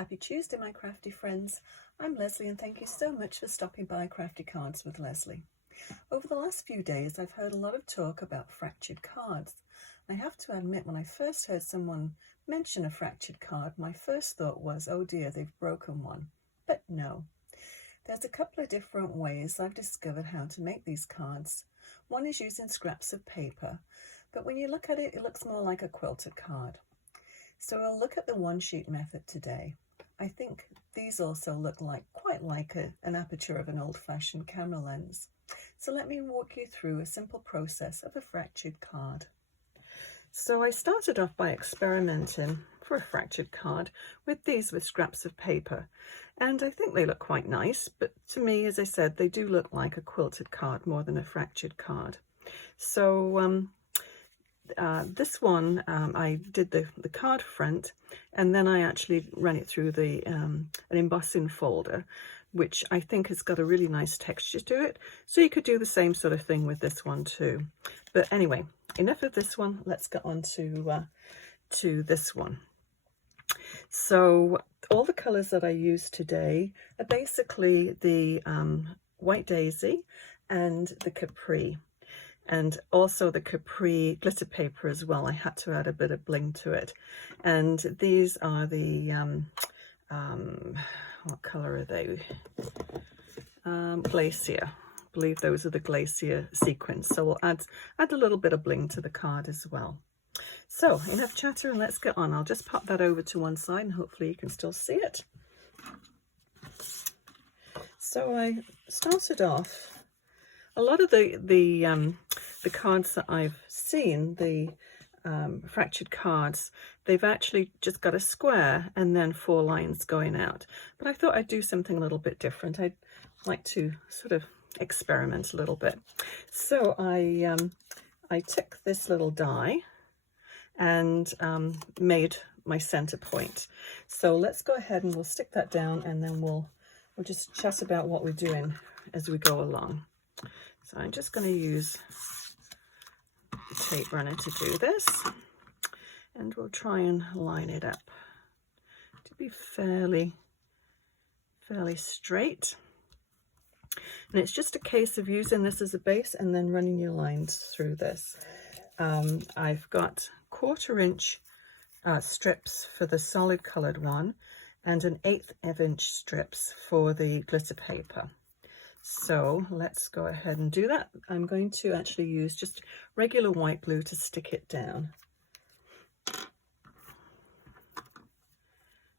Happy Tuesday, my crafty friends. I'm Leslie and thank you so much for stopping by Crafty Cards with Leslie. Over the last few days, I've heard a lot of talk about fractured cards. I have to admit, when I first heard someone mention a fractured card, my first thought was, oh dear, they've broken one. But no. There's a couple of different ways I've discovered how to make these cards. One is using scraps of paper, but when you look at it, it looks more like a quilted card. So we'll look at the one-sheet method today. I think these also look quite like an aperture of an old-fashioned camera lens. So let me walk you through a simple process of a fractured card. So I started off by experimenting for a fractured card with scraps of paper, and I think they look quite nice, but to me, as I said, they do look like a quilted card more than a fractured card. So this one, I did the card front, and then I actually ran it through an embossing folder, which I think has got a really nice texture to it. So you could do the same sort of thing with this one too. But anyway, enough of this one. Let's get on to this one. So all the colors that I use today are basically the White Daisy and the Capri. And also the Capri glitter paper as well. I had to add a bit of bling to it. And these are the, what color are they? Glacier. I believe those are the Glacier sequins. So we'll add a little bit of bling to the card as well. So enough chatter and let's get on. I'll just pop that over to one side and hopefully you can still see it. So I started off, a lot of the cards that I've seen, the fractured cards, they've actually just got a square and then 4 lines going out. But I thought I'd do something a little bit different. I'd like to sort of experiment a little bit. So I took this little die and made my center point. So let's go ahead and we'll stick that down, and then we'll just chat about what we're doing as we go along. So I'm just going to use the tape runner to do this, and we'll try and line it up to be fairly straight. And it's just a case of using this as a base and then running your lines through this. I've got 1/4 inch strips for the solid colored one and an 1/8 inch strips for the glitter paper. So let's go ahead and do that. I'm going to actually use just regular white glue to stick it down.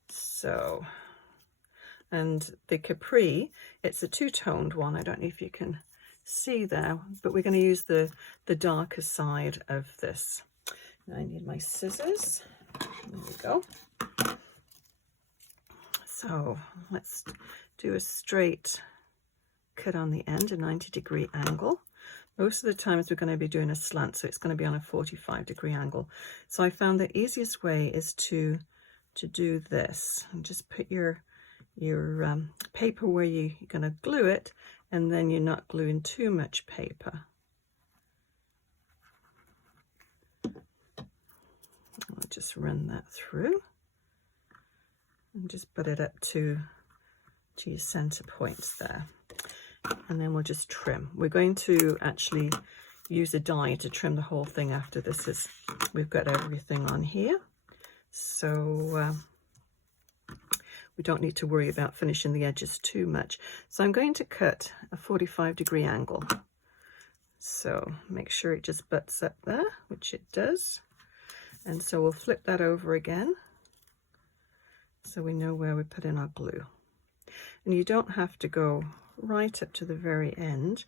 So, and the Capri, it's a 2-toned one. I don't know if you can see there, but we're going to use the darker side of this. Now I need my scissors. There we go. So let's do a straight cut on the end, a 90-degree angle. Most of the times we're going to be doing a slant, so it's going to be on a 45-degree angle. So I found the easiest way is to do this, and just put your paper where you're going to glue it, and then you're not gluing too much paper. I'll just run that through and just put it up to your center points there. And then we'll just trim. We're going to actually use a die to trim the whole thing after this is, we've got everything on here. So we don't need to worry about finishing the edges too much. So I'm going to cut a 45-degree angle. So make sure it just butts up there, which it does. And so we'll flip that over again, so we know where we put in our glue. And you don't have to go right up to the very end.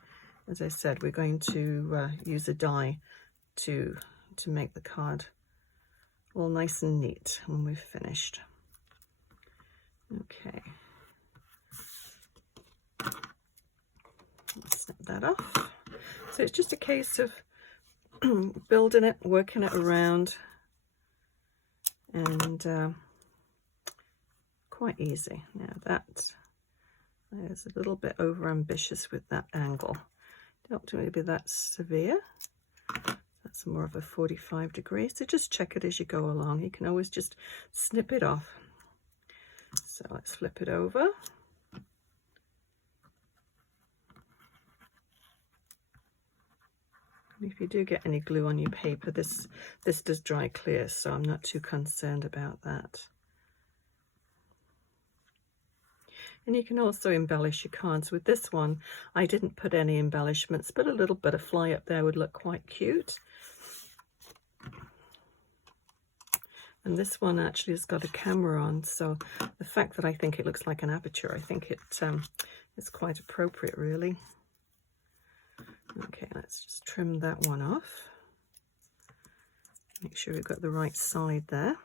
As I said, we're going to use a die to make the card all nice and neat when we've finished. Okay. Let's snip that off. So it's just a case of building it, working it around, and quite easy. Now that is a little bit over ambitious with that angle. Don't want it to be that severe. That's more of a 45 degrees. So just check it as you go along. You can always just snip it off. So let's flip it over. If you do get any glue on your paper, this does dry clear, so I'm not too concerned about that. And you can also embellish your cards. With this one, I didn't put any embellishments, but a little butterfly up there would look quite cute. And this one actually has got a camera on, so the fact that I think it looks like an aperture, I think it is quite appropriate, really. Okay, let's just trim that one off. Make sure we've got the right side there.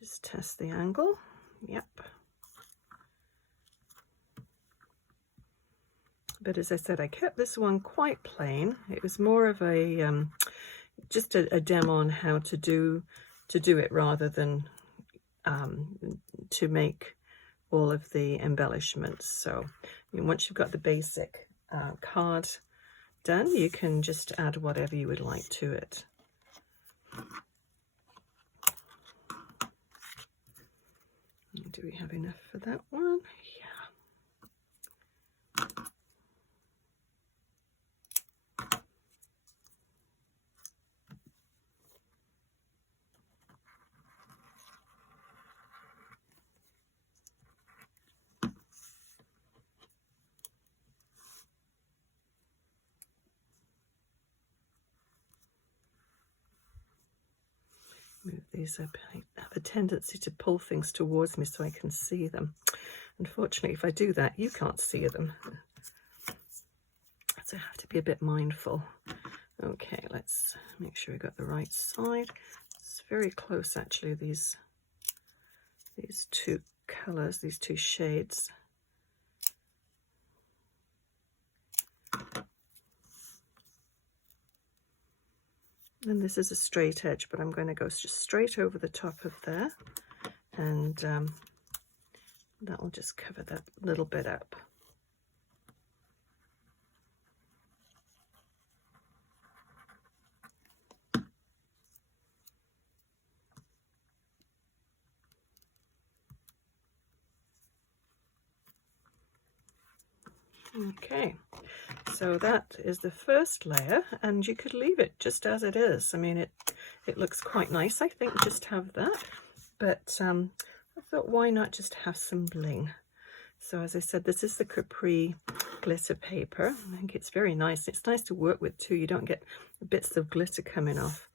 Just test the angle. Yep. But as I said, I kept this one quite plain. It was more of a just a demo on how to do it rather than to make all of the embellishments. So once you've got the basic card done, you can just add whatever you would like to it. Do we have enough for that one? Yeah. Move these up. I have a tendency to pull things towards me so I can see them. Unfortunately, if I do that, you can't see them. So I have to be a bit mindful. Okay, let's make sure we got the right side. It's very close, actually, these two colors, these two shades. And this is a straight edge, but I'm going to go just straight over the top of there, and that will just cover that little bit up. Okay, so that is the first layer, and you could leave it just as it is. I mean, it looks quite nice, I think, just have that. But I thought, why not just have some bling? So as I said, this is the Capri glitter paper. I think it's very nice. It's nice to work with too. You don't get bits of glitter coming off.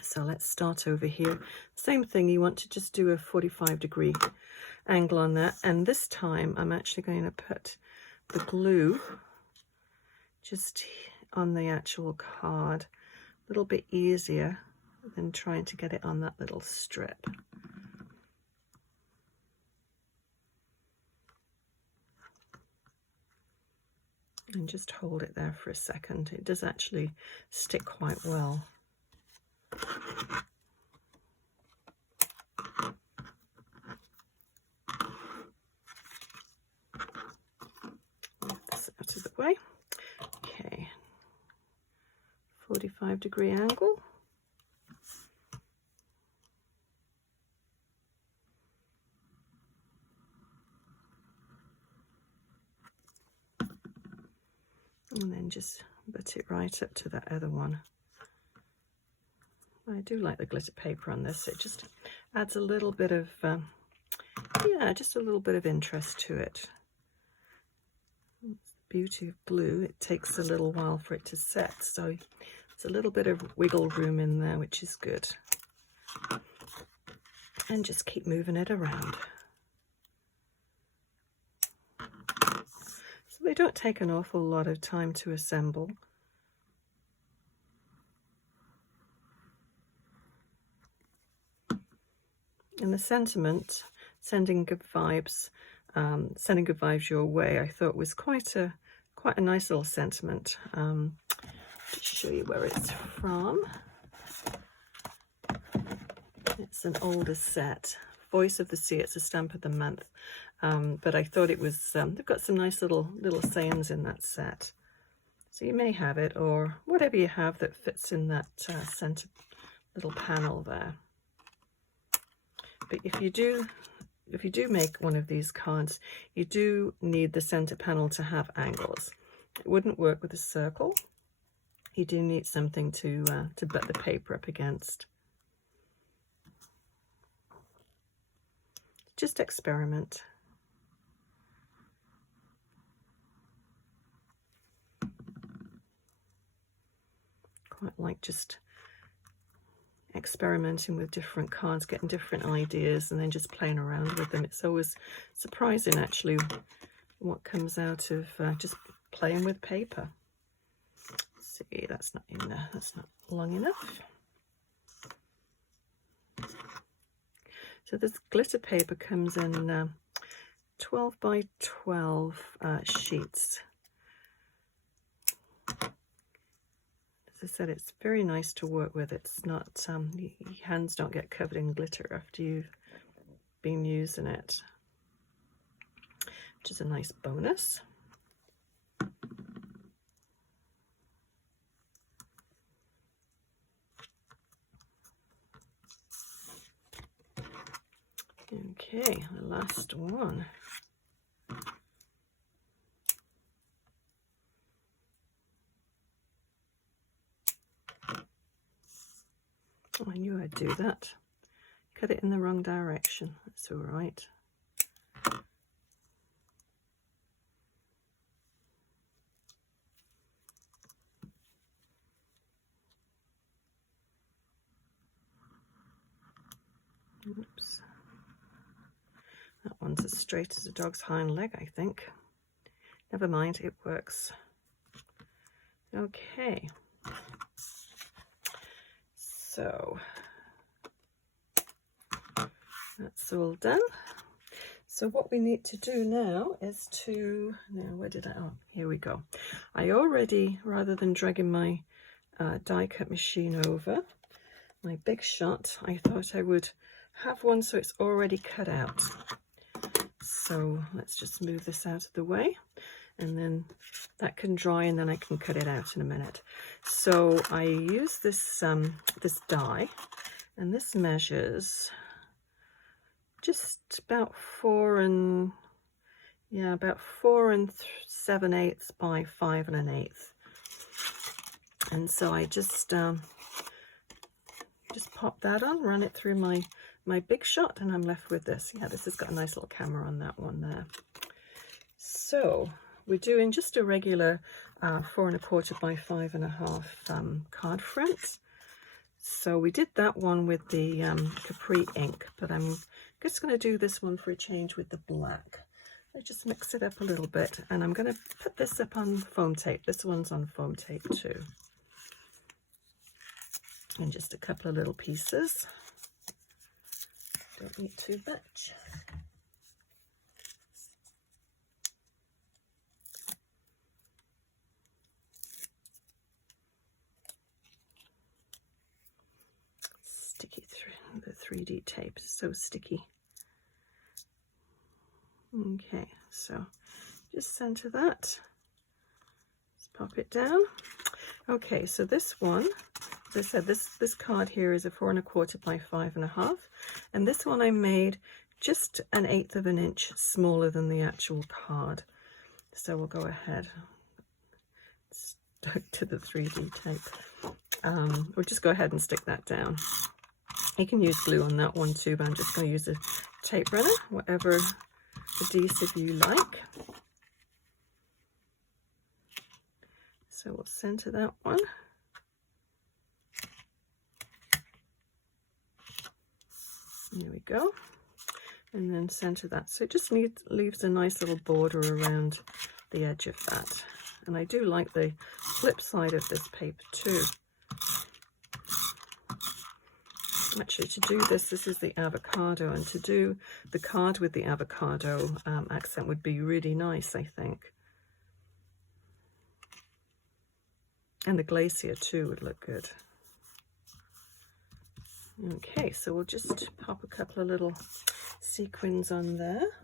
So let's start over here. Same thing, you want to just do a 45-degree angle on that. And this time I'm actually going to put the glue just on the actual card, a little bit easier than trying to get it on that little strip. And just hold it there for a second. It does actually stick quite well. Out of the way. Okay, 45-degree angle. And then just put it right up to that other one. I do like the glitter paper on this. It just adds a little bit of, yeah, just a little bit of interest to it. Beauty of glue, it takes a little while for it to set, so there's a little bit of wiggle room in there, which is good. And just keep moving it around. So they don't take an awful lot of time to assemble. And the sentiment, sending good vibes your way, I thought was quite a nice little sentiment. To show you where it's from. It's an older set, Voice of the Sea. It's a stamp of the month, but I thought it was. They've got some nice little sayings in that set, So you may have it, or whatever you have that fits in that center little panel there. But if you do make one of these cards, you do need the center panel to have angles. It wouldn't work with a circle. You do need something to butt the paper up against. Just experiment. Quite like just experimenting with different cards, getting different ideas, and then just playing around with them. It's always surprising, actually, what comes out of just playing with paper. Let's see, that's not in there. That's not long enough. So this glitter paper comes in 12 by 12 sheets. As I said, it's very nice to work with. It's not, your hands don't get covered in glitter after you've been using it, which is a nice bonus. Okay, the last one. Oh, I knew I'd do that. Cut it in the wrong direction. That's all right. Oops. That one's as straight as a dog's hind leg, I think. Never mind, it works. Okay. So that's all done. So what we need to do now is where did I, oh, here we go. I already, rather than dragging my die cut machine over my big shot, I thought I would have one so it's already cut out. So let's just move this out of the way, and then that can dry, and then I can cut it out in a minute. So I use this this die, and this measures just about 4 7/8 by 5 1/8. And so I just pop that on, run it through my big shot, and I'm left with this. Yeah, this has got a nice little camera on that one there. So we're doing just a regular 4 1/4 by 5 1/2 card front. So we did that one with the Capri ink, but I'm just going to do this one for a change with the black. I just mix it up a little bit, and I'm going to put this up on foam tape. This one's on foam tape too. And just a couple of little pieces. Don't need too much. Sticky through the 3D tape, so sticky. Okay, so just center that. Just pop it down. Okay, so this one, as I said, this card here is a 4 1/4 by 5 1/2, and this one I made just 1/8 of an inch smaller than the actual card. So we'll go ahead, stuck to the 3D tape. We'll just go ahead and stick that down. You can use glue on that one too, but I'm just going to use a tape runner, whatever adhesive you like. So we'll center that one. There we go. And then center that. So it just leaves a nice little border around the edge of that. And I do like the flip side of this paper too. Actually, to do this is the avocado, and to do the card with the avocado accent would be really nice, I think. And the glacier too would look good. Okay, so we'll just pop a couple of little sequins on there.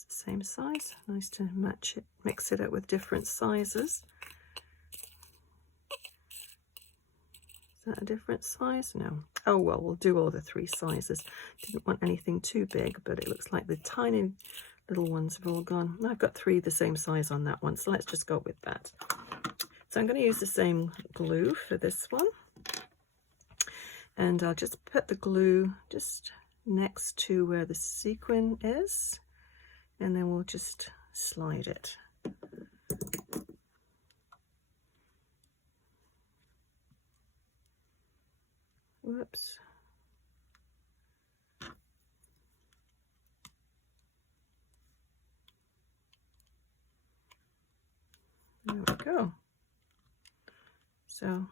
It's the same size. Nice to match it, mix it up with different sizes. Is that a different size? No. Oh well, we'll do all the 3 sizes. Didn't want anything too big, but it looks like the tiny little ones have all gone. I've got 3 the same size on that one, so let's just go with that. So I'm going to use the same glue for this one. And I'll just put the glue just next to where the sequin is, and then we'll just slide it. Whoops. There we go. So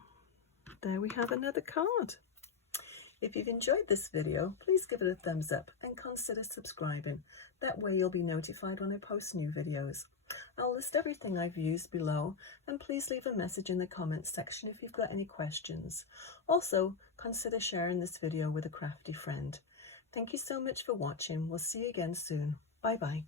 there we have another card. If you've enjoyed this video, please give it a thumbs up and consider subscribing. That way you'll be notified when I post new videos. I'll list everything I've used below, and please leave a message in the comments section if you've got any questions. Also, consider sharing this video with a crafty friend. Thank you so much for watching. We'll see you again soon. Bye bye.